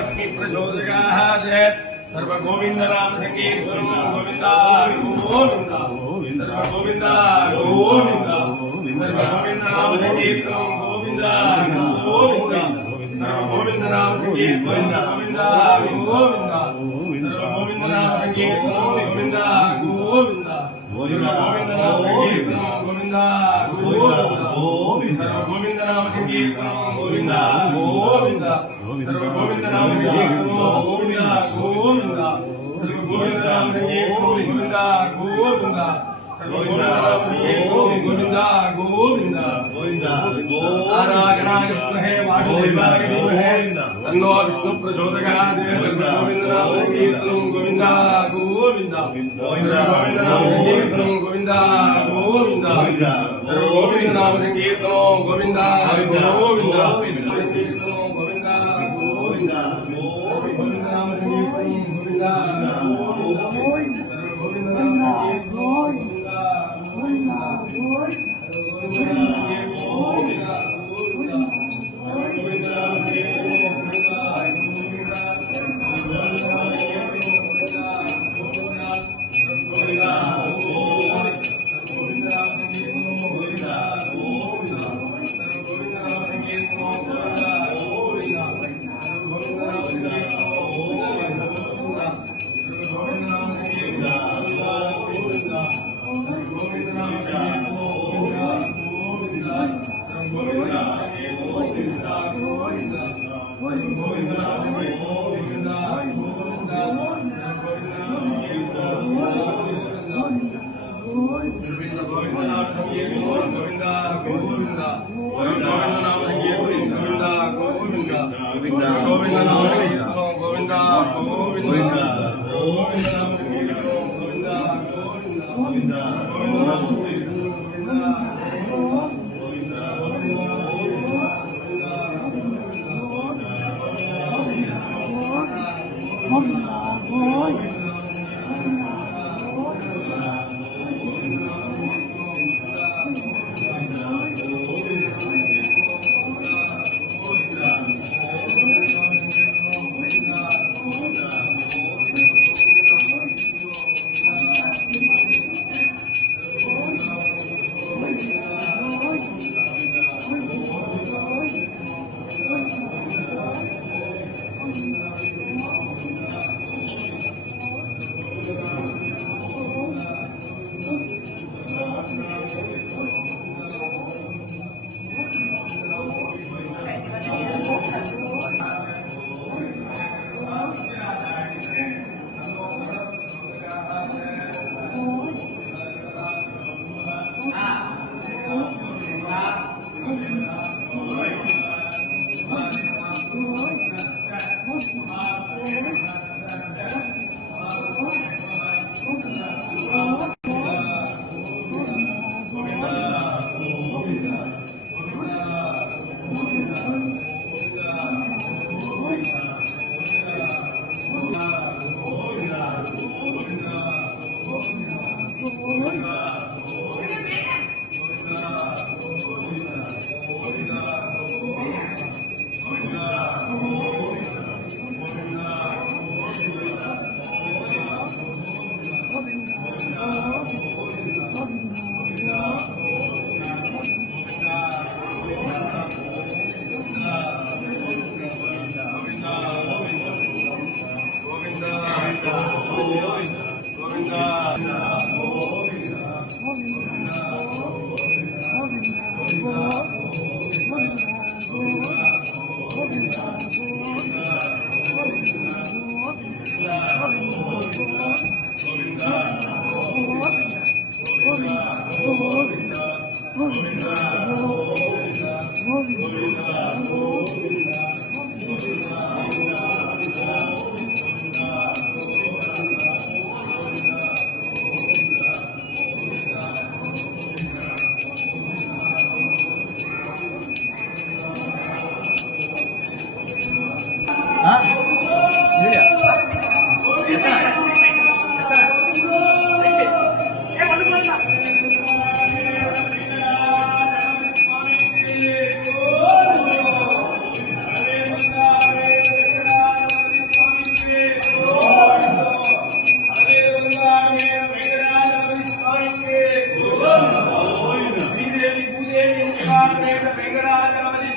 लक्ष्मी प्रचोदयात् सर्व गोविंद नाम संकीर्तन गोविंदा गोविंदा सर्व गोविंदा गोविंदा सर्व गोविंद नाम संकीर्तन गोविंदा गोविंदा सर्व गोविंद नाम संकीर्तन गोविंदा गोविंदा सर्व गोविंद नाम संकीर्तन गोविंदा गोविंदा गोविंद नाम संकीर्तन गोविंदा गोविंदा सर्व गोविंद नाम संकीर्तन गोविंदा गोविंदा सर्व गोविंद नाम संकीर्तन गोविंदा गोविंदा सर्व गोविंद नाम संकीर्तन गोविंदा गोविंदा गोविंदा गोविंदा गोविंदा नारायणाय विद्महे वासुदेवाय धीमहि तन्नो विष्णु प्रचोदयात् गोविंद नाम संकीर्तन गोविंदा गोविंदा गोविंदा नाम संकीर्तन गोविंदा गोविंदा सर्व गोविंद नाम संकीर्तन गोविंदा गोविंदा गोविंदा गोविंदा गोविंद नाम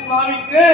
స్వామికి